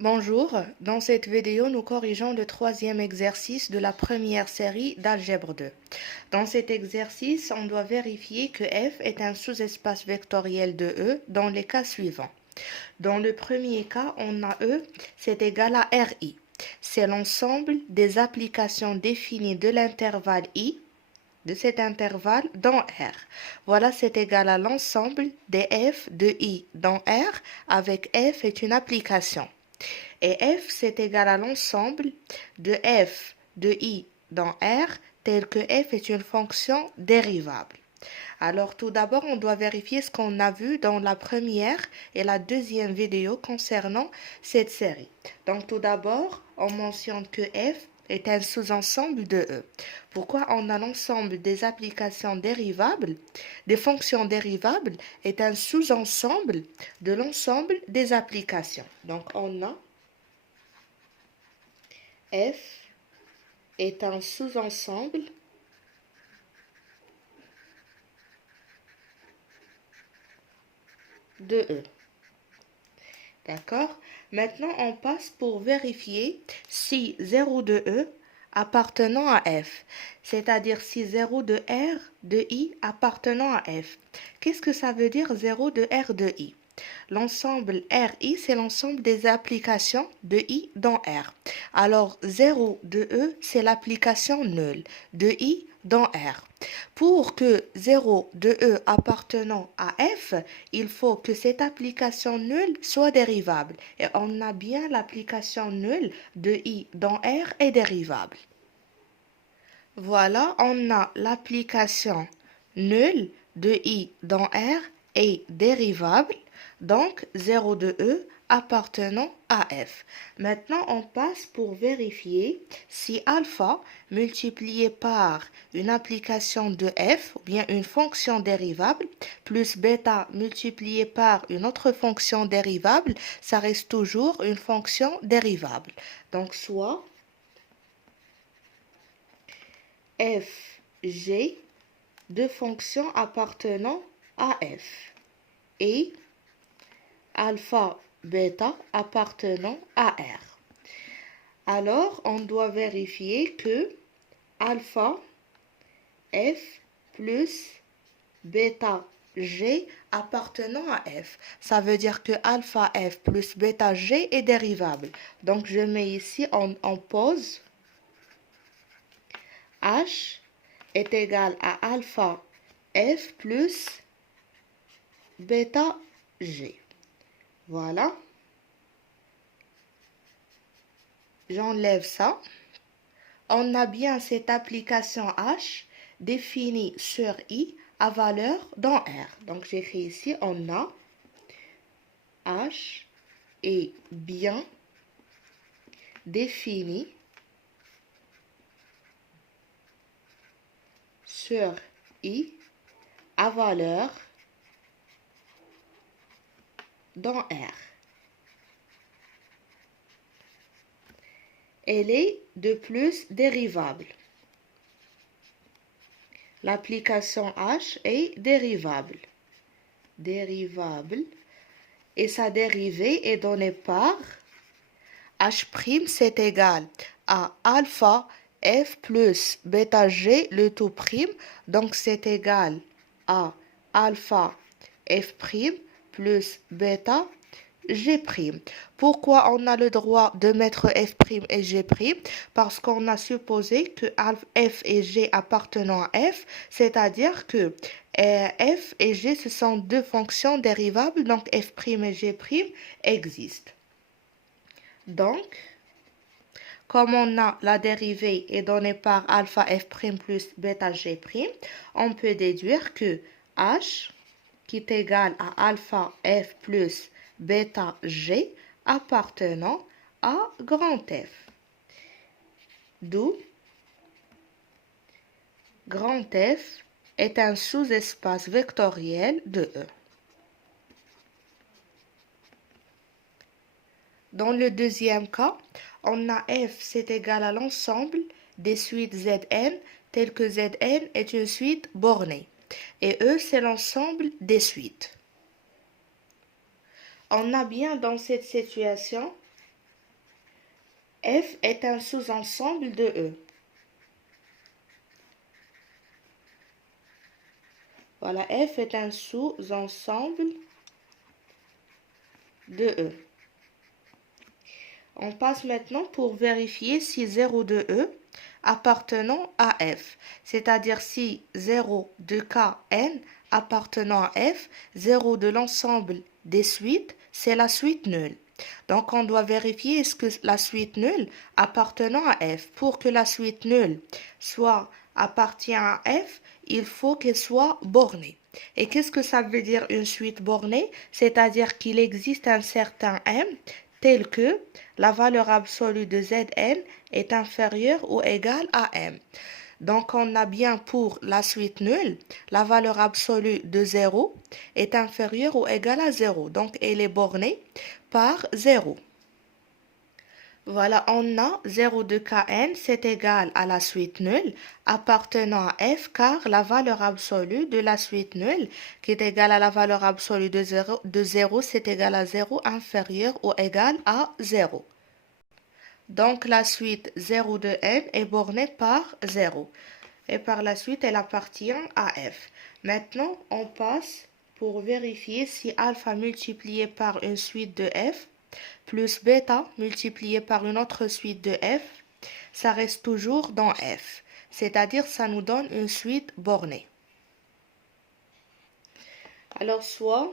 Bonjour, dans cette vidéo, nous corrigeons le troisième exercice de la première série d'Algèbre 2. Dans cet exercice, on doit vérifier que f est un sous-espace vectoriel de E dans les cas suivants. Dans le premier cas, on a E, c'est égal à RI. C'est l'ensemble des applications définies de l'intervalle I, de cet intervalle dans R. Voilà, c'est égal à l'ensemble des f de I dans R avec f est une application. Et f, c'est égal à l'ensemble de f de i dans R, tel que f est une fonction dérivable. Alors tout d'abord, on doit vérifier ce qu'on a vu dans la première et la deuxième vidéo concernant cette série. Donc tout d'abord, on mentionne que f est un sous-ensemble de E. Pourquoi on a l'ensemble des applications dérivables, des fonctions dérivables, est un sous-ensemble de l'ensemble des applications. Donc on a f est un sous-ensemble de E. D'accord? Maintenant, on passe pour vérifier si 0 de E appartenant à F, c'est-à-dire si 0 de R de I appartenant à F. Qu'est-ce que ça veut dire 0 de R de I? L'ensemble RI, c'est l'ensemble des applications de I dans R. Alors, 0 de E, c'est l'application nulle de I dans R. Pour que 0 de E appartenant à F, il faut que cette application nulle soit dérivable. Et on a bien l'application nulle de I dans R est dérivable. Voilà, on a l'application nulle de I dans R est dérivable, donc 0 de E appartenant à F. Maintenant, on passe pour vérifier si alpha multiplié par une application de F, ou bien une fonction dérivable, plus bêta multiplié par une autre fonction dérivable, ça reste toujours une fonction dérivable. Donc, soit f, g de fonctions appartenant à f et alpha, bêta appartenant à R. Alors, on doit vérifier que alpha, f plus bêta, g appartenant à f. Ça veut dire que alpha, f plus bêta, g est dérivable. Donc, je mets ici, on pose h est égal à alpha f plus bêta g. Voilà. J'enlève ça. On a bien cette application h définie sur i à valeur dans R. Donc j'écris ici, on a h est bien défini sur i à valeur dans R. Elle est de plus dérivable. L'application h est dérivable. Dérivable. Et sa dérivée est donnée par h', c'est égal à alpha f plus bêta g le tout prime. Donc c'est égal à alpha f' plus bêta g'. Pourquoi on a le droit de mettre f' et g'? Parce qu'on a supposé que f et g appartenant à f, c'est-à-dire que f et g, ce sont deux fonctions dérivables, donc f' et g' existent. Donc, comme on a la dérivée est donnée par alpha f' plus bêta g', on peut déduire que h qui est égal à alpha f plus bêta g appartenant à grand F. D'où grand F est un sous-espace vectoriel de E. Dans le deuxième cas, on a f c'est égal à l'ensemble des suites Zn telles que Zn est une suite bornée et E c'est l'ensemble des suites. On a bien dans cette situation F est un sous-ensemble de E. Voilà, F est un sous-ensemble de E. On passe maintenant pour vérifier si 0 de E appartenant à F, c'est-à-dire si 0 de Kn appartenant à F, 0 de l'ensemble des suites, c'est la suite nulle. Donc on doit vérifier est-ce que la suite nulle appartenant à F. Pour que la suite nulle soit appartient à F, il faut qu'elle soit bornée. Et qu'est-ce que ça veut dire une suite bornée? C'est-à-dire qu'il existe un certain M tel que la valeur absolue de Zn est inférieure ou égale à M. Donc, on a bien pour la suite nulle, la valeur absolue de 0 est inférieure ou égale à 0. Donc, elle est bornée par 0. Voilà, on a 0 de Kn, c'est égal à la suite nulle appartenant à F car la valeur absolue de la suite nulle qui est égale à la valeur absolue de 0, c'est égal à 0 inférieur ou égal à 0. Donc la suite 0 de n est bornée par 0. Et par la suite, elle appartient à f. Maintenant, on passe pour vérifier si alpha multiplié par une suite de f plus bêta multiplié par une autre suite de f, ça reste toujours dans f. C'est-à-dire, ça nous donne une suite bornée. Alors, soit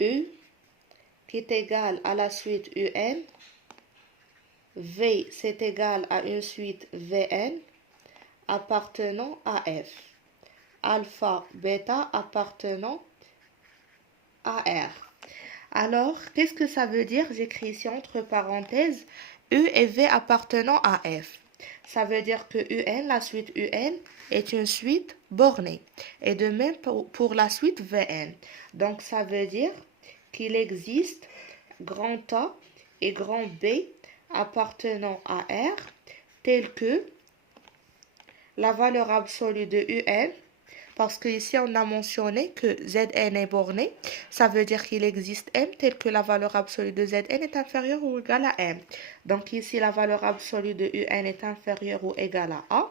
U qui est égal à la suite un, V c'est égal à une suite Vn appartenant à f, alpha, bêta appartenant à R. Alors, qu'est-ce que ça veut dire? J'écris ici entre parenthèses U et V appartenant à F. Ça veut dire que UN, la suite UN, est une suite bornée. Et de même pour la suite Vn. Donc, ça veut dire qu'il existe grand A et grand B appartenant à R, tel que la valeur absolue de UN, parce qu'ici on a mentionné que Zn est borné, ça veut dire qu'il existe M tel que la valeur absolue de Zn est inférieure ou égale à M. Donc ici la valeur absolue de Un est inférieure ou égale à A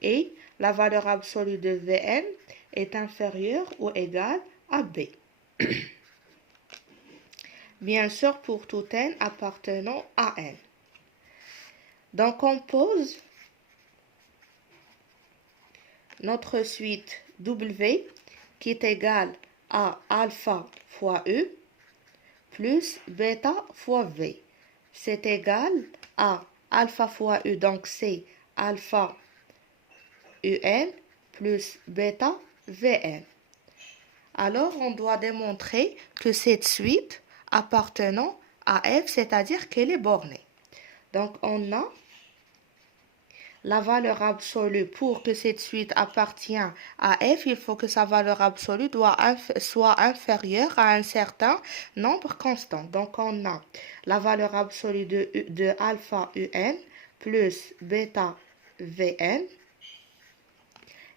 et la valeur absolue de Vn est inférieure ou égale à B. Bien sûr pour tout n appartenant à n. Donc on pose notre suite W qui est égale à alpha fois E plus bêta fois V. C'est égal à alpha fois E, donc c'est alpha UN plus bêta VN. Alors, on doit démontrer que cette suite appartenant à F, c'est-à-dire qu'elle est bornée. Donc, on a la valeur absolue. Pour que cette suite appartienne à f, il faut que sa valeur absolue soit inférieure à un certain nombre constant. Donc, on a la valeur absolue de alpha un plus bêta vn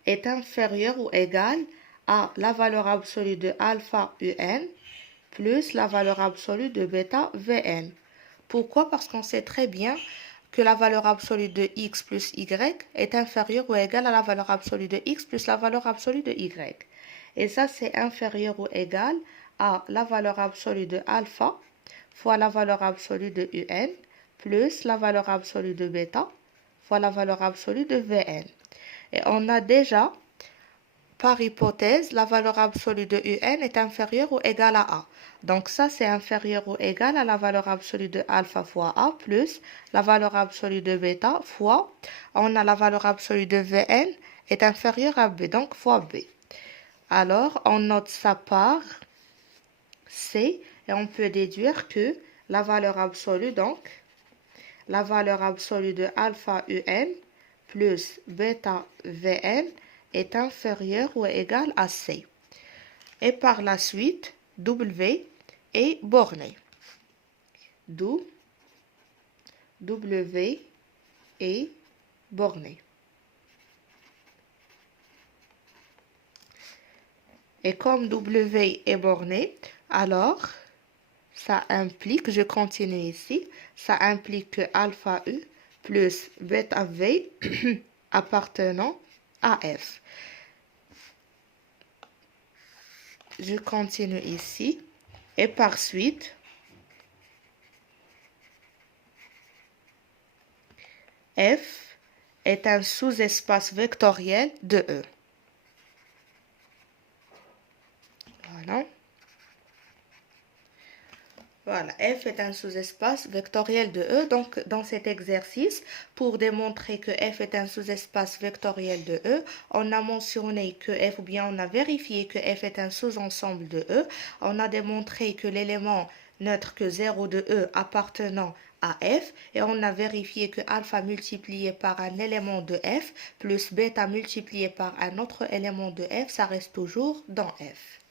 est inférieure ou égale à la valeur absolue de alpha un plus la valeur absolue de bêta vn. Pourquoi? Parce qu'on sait très bien que la valeur absolue de x plus y est inférieure ou égale à la valeur absolue de x plus la valeur absolue de y. Et ça, c'est inférieur ou égal à la valeur absolue de alpha fois la valeur absolue de un plus la valeur absolue de bêta fois la valeur absolue de vn. Et on a déjà, par hypothèse, la valeur absolue de un est inférieure ou égale à a. Donc ça, c'est inférieur ou égal à la valeur absolue de alpha fois a plus la valeur absolue de bêta fois, on a la valeur absolue de Vn est inférieure à b, donc fois b. Alors, on note ça par C et on peut déduire que la valeur absolue, donc, la valeur absolue de alpha un plus bêta Vn est inférieure ou égale à C. Et par la suite, W est borné. D'où W est borné. Et comme W est borné, alors ça implique, je continue ici, ça implique que alpha U plus bêta V appartenant à F. Je continue ici et par suite, F est un sous-espace vectoriel de E. Voilà. Voilà, F est un sous-espace vectoriel de E. Donc, dans cet exercice, pour démontrer que F est un sous-espace vectoriel de E, on a mentionné que F, ou bien on a vérifié que F est un sous-ensemble de E. On a démontré que l'élément neutre que 0 de E appartenant à F, et on a vérifié que alpha multiplié par un élément de F plus bêta multiplié par un autre élément de F, ça reste toujours dans F.